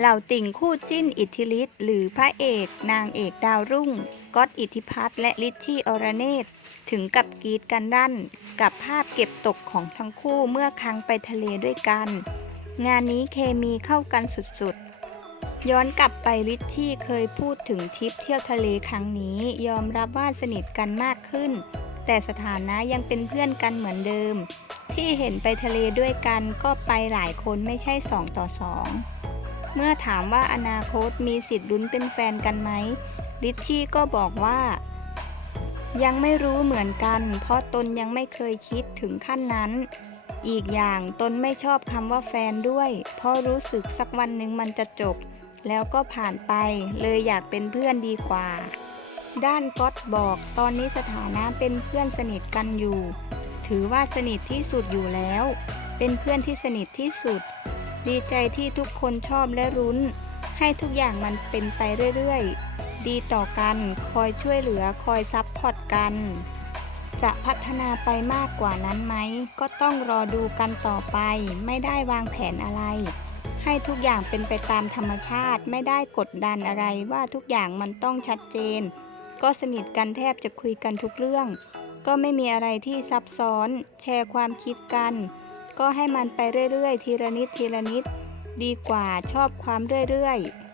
เหล่าติ่งคู่จิ้นอิทธิฤทธิ์หรือพระเอกนางเอกดาวรุ่งก๊อตอิทธิพัฒน์และลิชชี่อรเนตถึงกับกรีดกันดั้น กับภาพเก็บตกของทั้งคู่เมื่อครั้งไปทะเลด้วยกัน งานนี้เคมีเข้ากันสุดๆ ย้อนกลับไปลิชชี่เคยพูดถึงทริปเที่ยวทะเลครั้งนี้ ยอมรับว่าสนิทกันมากขึ้น แต่สถานะยังเป็นเพื่อนกันเหมือนเดิม ที่เห็นไปทะเลด้วยกันก็ไปหลายคนไม่ใช่สองต่อสอง เมื่อถามว่าอนาคตมีสิทธิ์ลุ้นเป็นแฟนกันไหม ลิชชี่ก็บอกว่า ยังไม่รู้เหมือนกัน เพราะตนยังไม่เคยคิดถึงขั้นนั้น อีกอย่างตนไม่ชอบคำว่าแฟนด้วย เพราะรู้สึกสักวันหนึ่งมันจะจบ แล้วก็ผ่านไป เลยอยากเป็นเพื่อนดีกว่า ด้านก๊อตบอกตอนนี้สถานะเป็นเพื่อนสนิทกันอยู่ ถือว่าสนิทที่สุดอยู่แล้ว เป็นเพื่อนที่สนิทที่สุด ดีใจที่ทุกคนชอบและรุ้น ให้ทุกอย่างมันเป็นไปเรื่อยๆ ดีต่อกัน คอยช่วยเหลือ คอยซับพอร์ตกัน จะพัฒนาไปมากกว่านั้นไหม ก็ต้องรอดูกันต่อไป ไม่ได้วางแผนอะไร ให้ทุกอย่างเป็นไปตามธรรมชาติ ไม่ได้กดดันอะไรว่าทุกอย่างมันต้องชัดเจน ก็สนิทกันแทบจะคุยกันทุกเรื่อง ก็ไม่มีอะไรที่ซับซ้อน แชร์ความคิดกัน ก็ให้มันไปเรื่อยๆ ทีละนิดทีละนิด ดีกว่าชอบความเรื่อยๆ